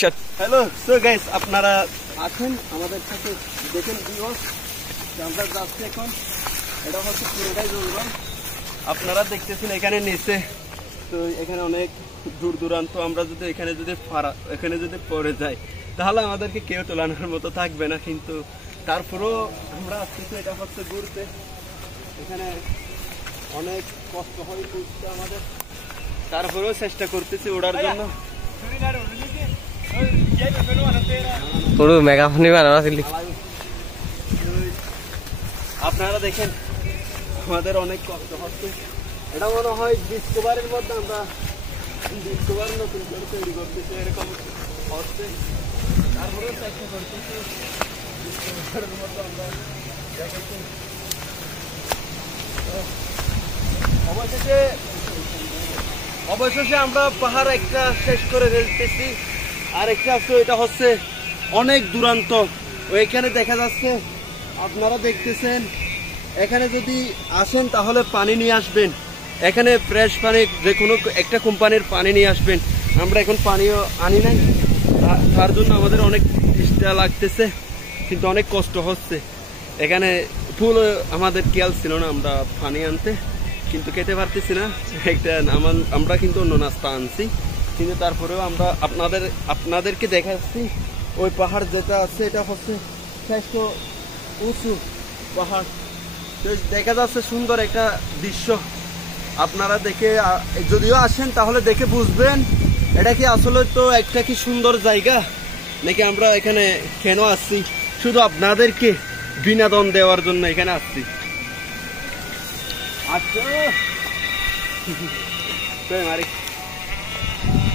Action. Hello, so guys আপনারা আছেন আমাদের সাথে, দেখেন ভিউয়ার্স আমরা যাচ্ছি এখন, এটা হচ্ছে পুরোটাই জঙ্গল। আপনারা দেখতেছেন এখানে নিচে, তো এখানে অনেক দূর দূরান্ত। আমরা যদি এখানে যদি পড়ে যাই তাহলে আমাদেরকে কেউ তোলানোর মতো থাকবে না, কিন্তু তারপরেও আমরা আসতেছি। এটা হচ্ছে ঘুরতে, এখানে অনেক কষ্ট হয় ঘুরতে আমাদের, তারপরেও চেষ্টা করতেছি ওড়ার জন্য। আপনারা দেখেন আমাদের অনেক কষ্ট হচ্ছে। এটা মনে হয় ডিসকভারের মধ্যে আমরা ডিসকভার নতুন করে তৈরি করতেছি, এরকম হচ্ছে। তারপরেও চেষ্টা করতেছি ডিসকভারের মধ্যে আমরা দেখেছি। অবশেষে আমরা পাহাড় একটা শেষ করে ফেলতেছি, আর একটা আছে এটা হচ্ছে অনেক দূরান্ত। ওইখানে দেখা যাচ্ছে, আপনারা দেখতেছেন। এখানে যদি আসেন তাহলে পানি নিয়ে আসবেন, এখানে ফ্রেশ পানি, যে কোনো একটা কোম্পানির পানি নিয়ে আসবেন। আমরা এখন পানিও আনি নাই, তার জন্য আমাদের অনেক চেষ্টা লাগতেছে, কিন্তু অনেক কষ্ট হচ্ছে। এখানে ফুল আমাদের খেয়াল ছিল না আমরা পানি আনতে, কিন্তু খেতে পারতেছি না। একটা আমরা কিন্তু অন্য নাস্তা আনছি, কিন্তু তারপরেও আমরা আপনাদেরকে দেখাচ্ছি। ওই পাহাড় যেটা আছে এটা হচ্ছে শ্রেষ্ঠ উঁচু পাহাড়, দেখা যাচ্ছে সুন্দর একটা দৃশ্য। আপনারা দেখে যদিও আসেন তাহলে দেখে বুঝবেন এটা কি আসলে তো একটা কি সুন্দর জায়গা, নাকি আমরা এখানে কেন আসছি, শুধু আপনাদেরকে বিনোদন দেওয়ার জন্য এখানে আসছি। আচ্ছা